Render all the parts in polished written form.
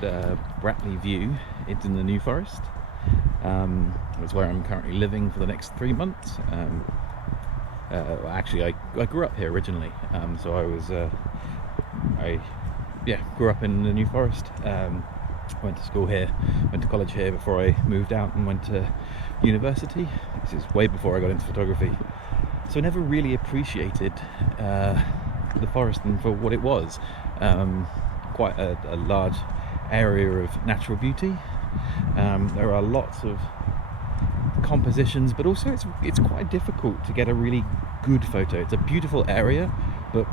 called Bratley View. It's in the New Forest. It's where I'm currently living for the next 3 months. Actually, I grew up here originally, so I grew up in the New Forest. Went to school here, went to college here before I moved out and went to university. This is way before I got into photography. So I never really appreciated the forest and for what it was. Quite a large area of natural beauty. There are lots of compositions, but also it's quite difficult to get a really good photo. It's a beautiful area, but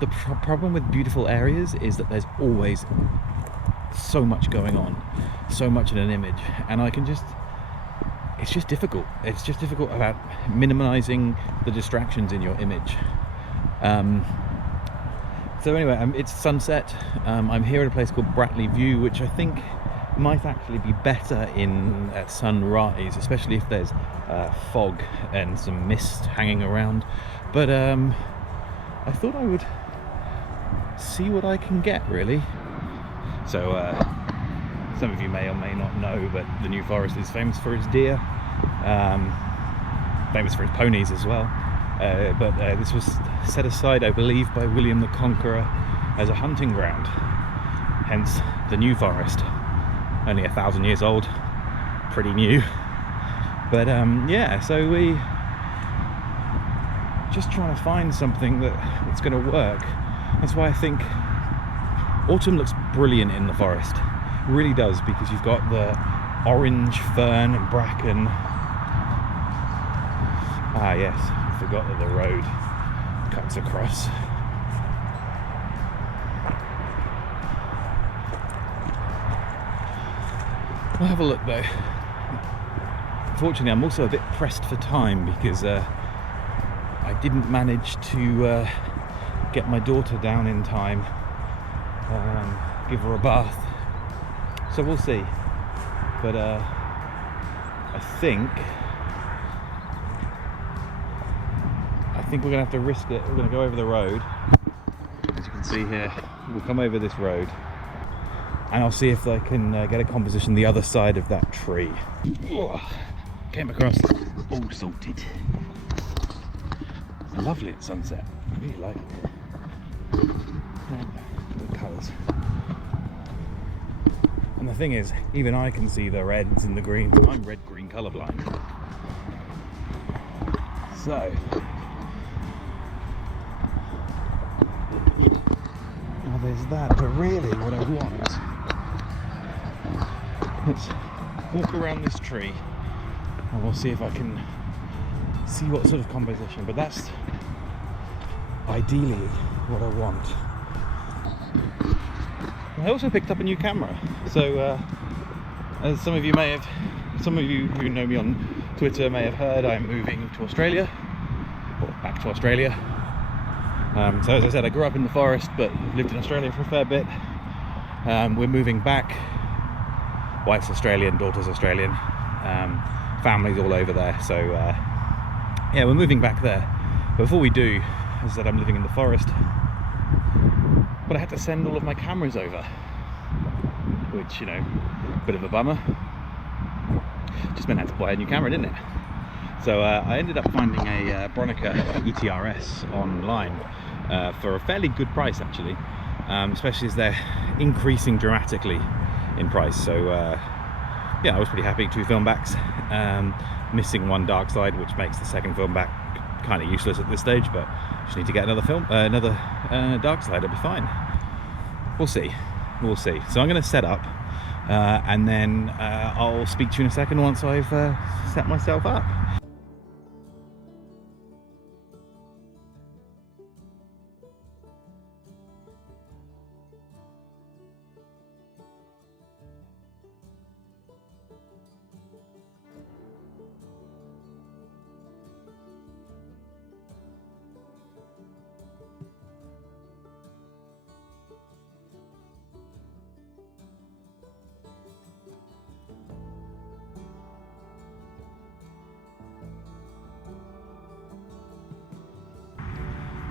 the problem with beautiful areas is that there's always so much going on, so much in an image, and it's just difficult. It's just difficult about minimizing the distractions in your image. So anyway, it's sunset. I'm here at a place called Bratley View, which I think might actually be better at sunrise, especially if there's fog and some mist hanging around. But I thought I would see what I can get, really. So some of you may or may not know, but the New Forest is famous for its deer, famous for its ponies as well. But this was set aside, I believe, by William the Conqueror as a hunting ground, hence the New Forest. Only 1,000 years old, pretty new. But so we just trying to find something that's going to work. That's why I think autumn looks brilliant in the forest. It really does, because you've got the orange fern and bracken. Ah yes, I forgot that the road cuts across. We'll have a look though. Unfortunately, I'm also a bit pressed for time because I didn't manage to get my daughter down in time, give her a bath. So we'll see. But I think we're gonna have to risk it. We're gonna go over the road. As you can see here, we'll come over this road, and I'll see if I can get a composition the other side of that tree. Oh, came across all salted. It's lovely at sunset. I really like it. The colours. And the thing is, even I can see the reds and the greens. I'm red-green colourblind. So now there's that, but really what I want, let's walk around this tree and we'll see if I can see what sort of composition, but that's ideally what I want. I also picked up a new camera, so as some of you who know me on Twitter may have heard, I'm moving to Australia, or back to Australia. So as I said, I grew up in the forest, but lived in Australia for a fair bit. We're moving back. Wife's Australian, daughter's Australian, family's all over there, so yeah, we're moving back there. But before we do, as I said, I'm living in the forest, but I had to send all of my cameras over, which, you know, a bit of a bummer. Just meant I had to buy a new camera, didn't it? So I ended up finding a Bronica ETRS online for a fairly good price, actually, especially as they're increasing dramatically in price. So yeah, I was pretty happy. 2 film backs, missing one dark side, which makes the second film back kind of useless at this stage, but just need to get another dark side. It'll be fine. We'll see. So I'm going to set up and then I'll speak to you in a second once I've set myself up.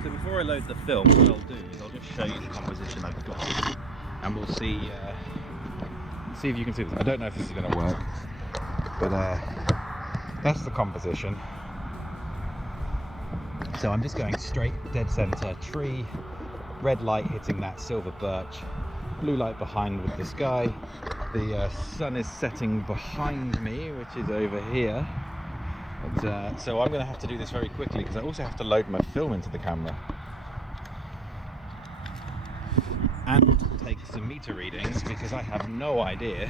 So before I load the film, what I'll do is I'll just show you the composition I've got. and we'll see if you can see this. I don't know if this is going to work, but that's the composition. So I'm just going straight dead center, tree, red light hitting that silver birch, blue light behind with the sky. The sun is setting behind me, which is over here. But, so I'm going to have to do this very quickly because I also have to load my film into the camera and take some meter readings because I have no idea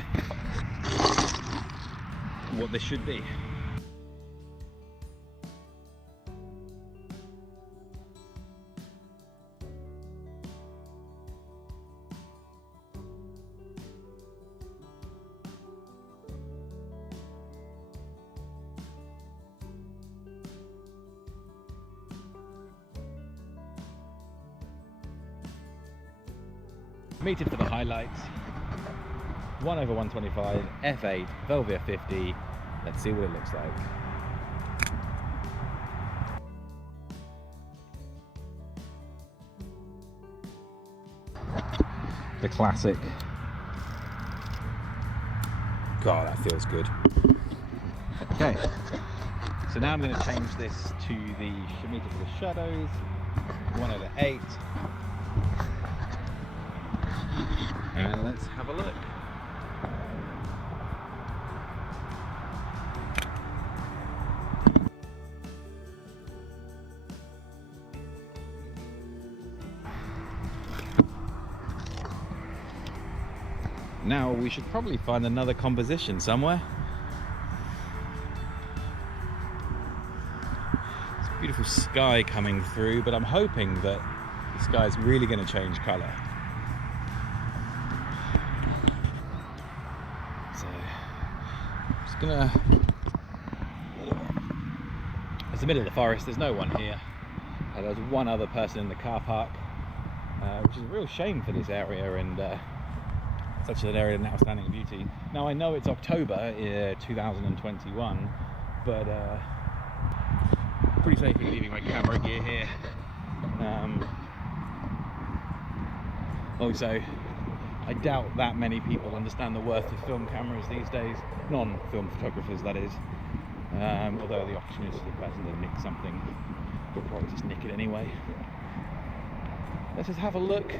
what this should be. Metered for the highlights, 1/125, f8, Velvia 50. Let's see what it looks like. The classic. God, that feels good. Okay, so now I'm going to change this to the meter for the shadows, 1/8. And let's have a look. Now we should probably find another composition somewhere. It's a beautiful sky coming through, but I'm hoping that the sky is really going to change colour. It's the middle of the forest, there's no one here. There's one other person in the car park, which is a real shame for this area and such an area of outstanding beauty. Now I know it's October 2021, but pretty safe in leaving my camera gear here. Also, I doubt that many people understand the worth of film cameras these days, non-film photographers that is, although the opportunistic person to nick something will probably just nick it anyway. Let's just have a look.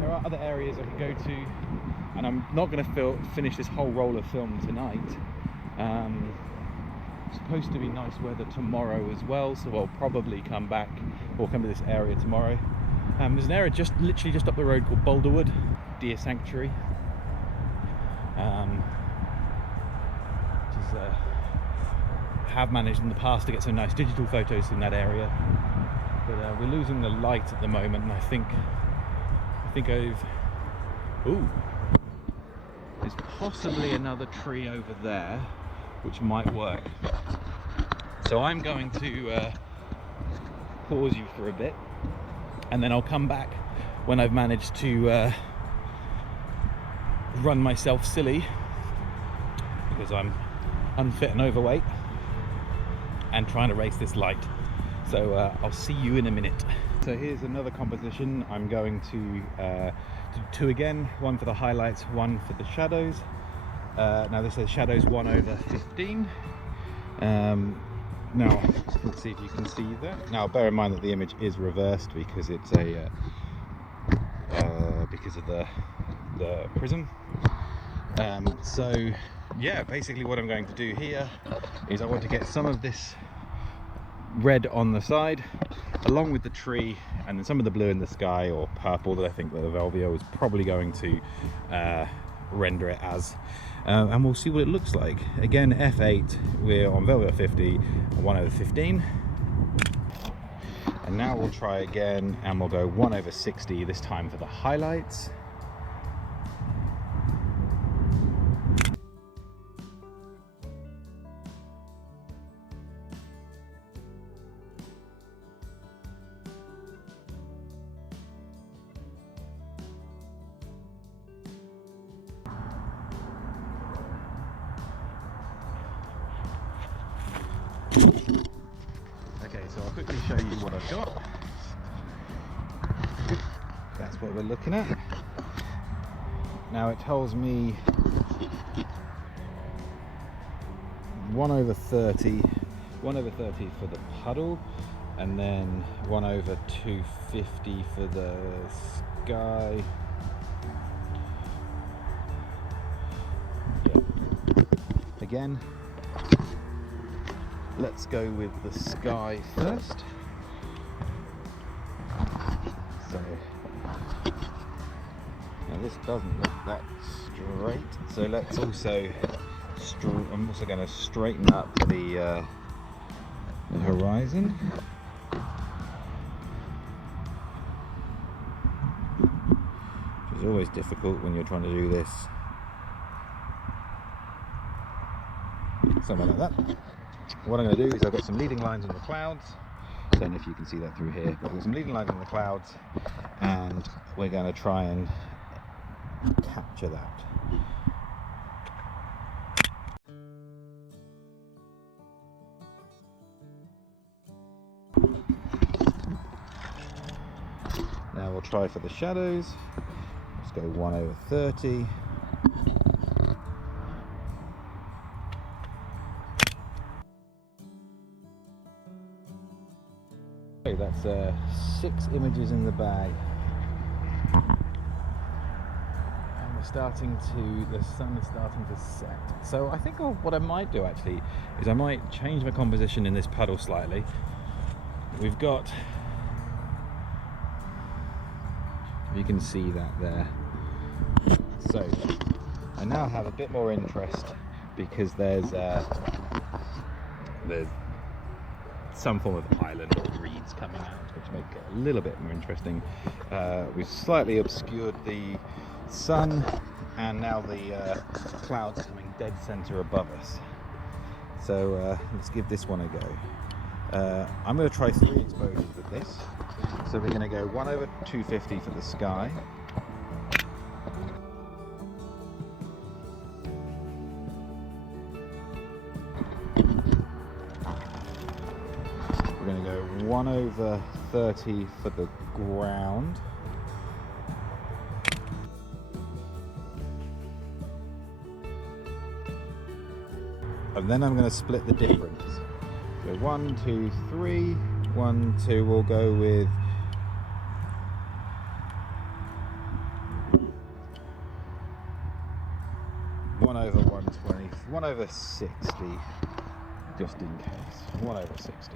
There are other areas I could go to, and I'm not going to finish this whole roll of film tonight. It's supposed to be nice weather tomorrow as well, so I'll probably come back or come to this area tomorrow. There's an area literally just up the road called Boulder Deer Sanctuary, which is have managed in the past to get some nice digital photos in that area, but we're losing the light at the moment, and I think there's possibly another tree over there which might work. So I'm going to pause you for a bit, and then I'll come back when I've managed to run myself silly because I'm unfit and overweight and trying to race this light. So I'll see you in a minute. So here's another composition. I'm going to do two again, one for the highlights, one for the shadows. Now this says shadows 1/15. Now let's see if you can see that. Now bear in mind that the image is reversed because it's a because of the prism. So yeah, basically what I'm going to do here is I want to get some of this red on the side along with the tree, and then some of the blue in the sky or purple that I think that the Velvia is probably going to render it as, and we'll see what it looks like. Again, f8, we're on Velvia 50, 1/15, and now we'll try again and we'll go 1/60 this time for the highlights. Okay, so I'll quickly show you what I've got. That's what we're looking at. Now it tells me 1/30 for the puddle, and then 1/250 for the sky. Yeah. Again, let's go with the sky first. So now this doesn't look that straight, so let's also I'm also going to straighten up the horizon. Which is always difficult when you're trying to do this. Something like that. What I'm going to do is I've got some leading lines in the clouds. I don't know if you can see that through here, but I've got some leading lines in the clouds, and we're going to try and capture that. Now we'll try for the shadows. Let's go 1/30. Okay, that's 6 images in the bag. And the sun is starting to set. So I think what I might do actually is I might change my composition in this puddle slightly. We've got, you can see that there. So I now have a bit more interest because there's some form of island or reeds coming out, which make it a little bit more interesting. We've slightly obscured the sun, and now the clouds coming dead center above us. So let's give this one a go. I'm going to try 3 exposures with this. So we're going to go 1/250 for the sky. We're going to go 1/30 for the ground. And then I'm going to split the difference. So 1, 2, 3, 1, 2, we'll go with 1/120, 1/60, just in case, 1/60.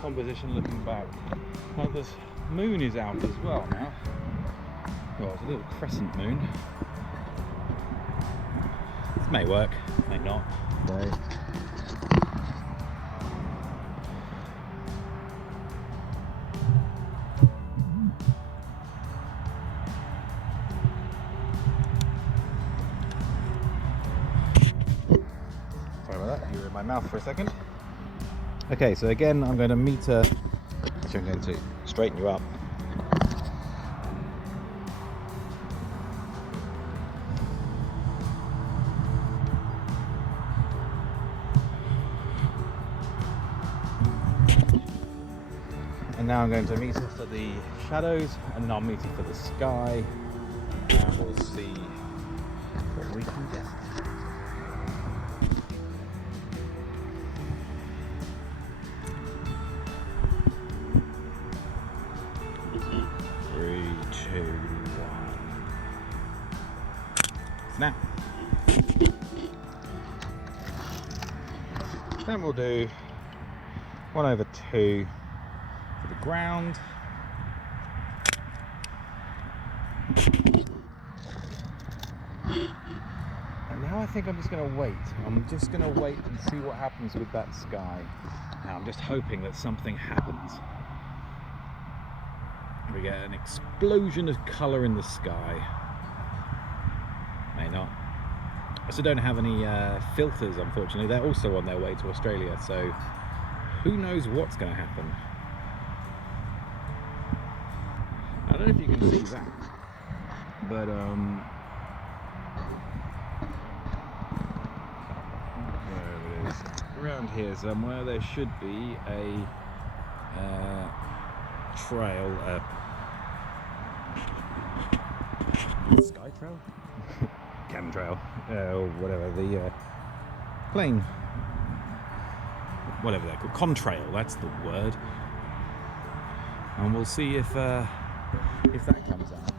Composition looking back. Now this moon is out as well now. Well, it's a little crescent moon. This may work, may not. So. Sorry about that, you were in my mouth for a second. Okay, so again, I'm going to meter, so I'm going to straighten you up. And now I'm going to meter for the shadows, and then I'll meter for the sky, and we'll see what we can get. Now, then we'll do 1/2 for the ground, and now I think I'm just going to wait. I'm just going to wait and see what happens with that sky. Now I'm just hoping that something happens. We get an explosion of colour in the sky. May not. I also don't have any filters, unfortunately. They're also on their way to Australia, so who knows what's going to happen. I don't know if you can see that, but wherever it is, around here somewhere there should be a trail, sky trail, chemtrail, or whatever, the plane, whatever they're called, contrail, that's the word. And we'll see if that comes out.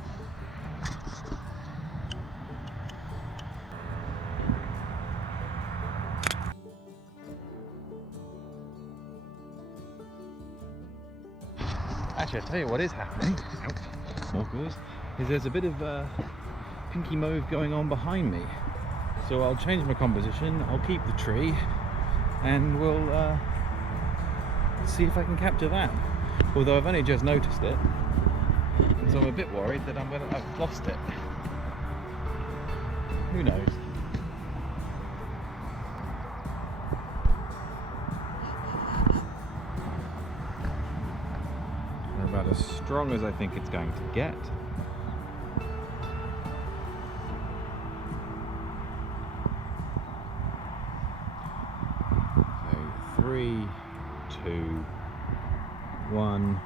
Actually, I'll tell you what is happening, is there's a bit of pinky mauve going on behind me. So I'll change my composition, I'll keep the tree, and we'll see if I can capture that. Although I've only just noticed it, so I'm a bit worried that I've lost it. Who knows? They're about as strong as I think it's going to get. So 3, 2, 1.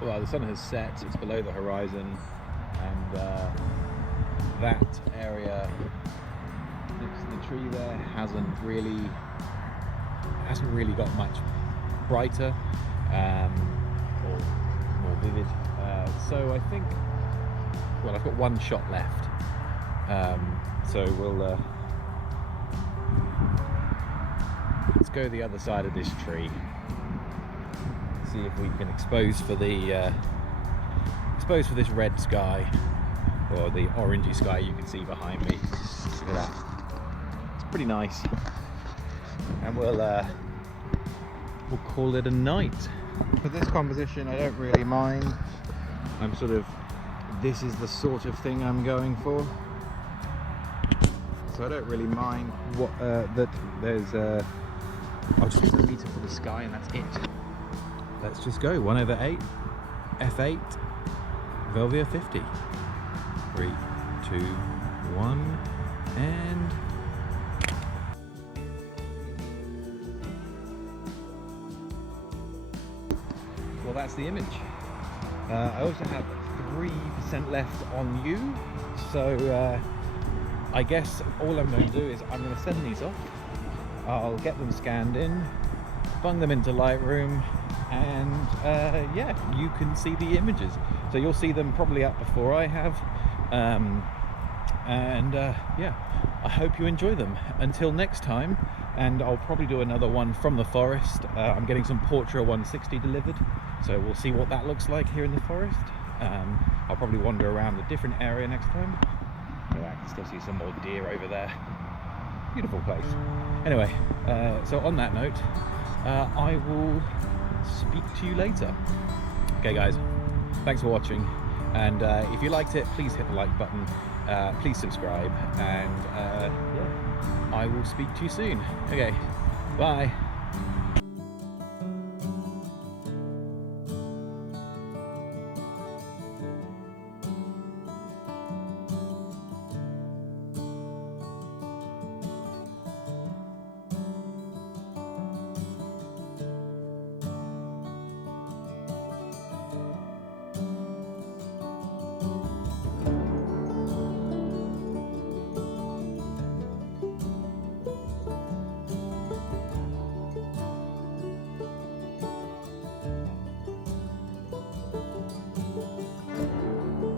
Well, the sun has set, it's below the horizon, and that area next to the tree there hasn't really got much brighter or more vivid. So I think, well, I've got one shot left. So we'll let's go the other side of this tree. See if we can expose for this red sky, or the orangey sky you can see behind me. Look at that. It's pretty nice. And we'll call it a night. For this composition, I don't really mind. This is the sort of thing I'm going for. So I don't really mind what that there's. I'll just use the meter for the sky, and that's it. Let's just go 1/8 f8 Velvia 50. 3, 2, 1, and well, that's the image. I also have 3% left on you, so I guess all I'm going to do is I'm going to send these off. I'll get them scanned in, bung them into Lightroom, and yeah, you can see the images. So you'll see them probably up before I have, yeah, I hope you enjoy them. Until next time, and I'll probably do another one from the forest. I'm getting some Portra 160 delivered, so we'll see what that looks like here in the forest. I'll probably wander around a different area next time. Oh, I can still see some more deer over there. Beautiful place. Anyway, so on that note, I will speak to you later. Okay guys, thanks for watching, and if you liked it, please hit the like button, please subscribe, and yeah, I will speak to you soon. Okay, bye.